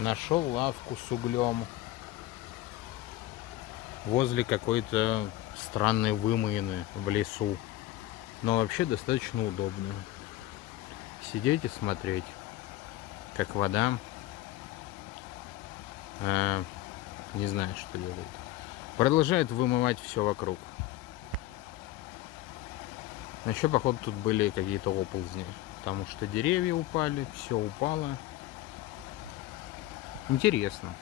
Нашел лавку с углем возле какой-то странной вымоины в лесу. Но вообще достаточно удобно. Сидеть и смотреть, как вода, не знаю, что делает, продолжает вымывать все вокруг. Но еще, походу, тут были какие-то оползни, потому что деревья упали, все упало. Интересно.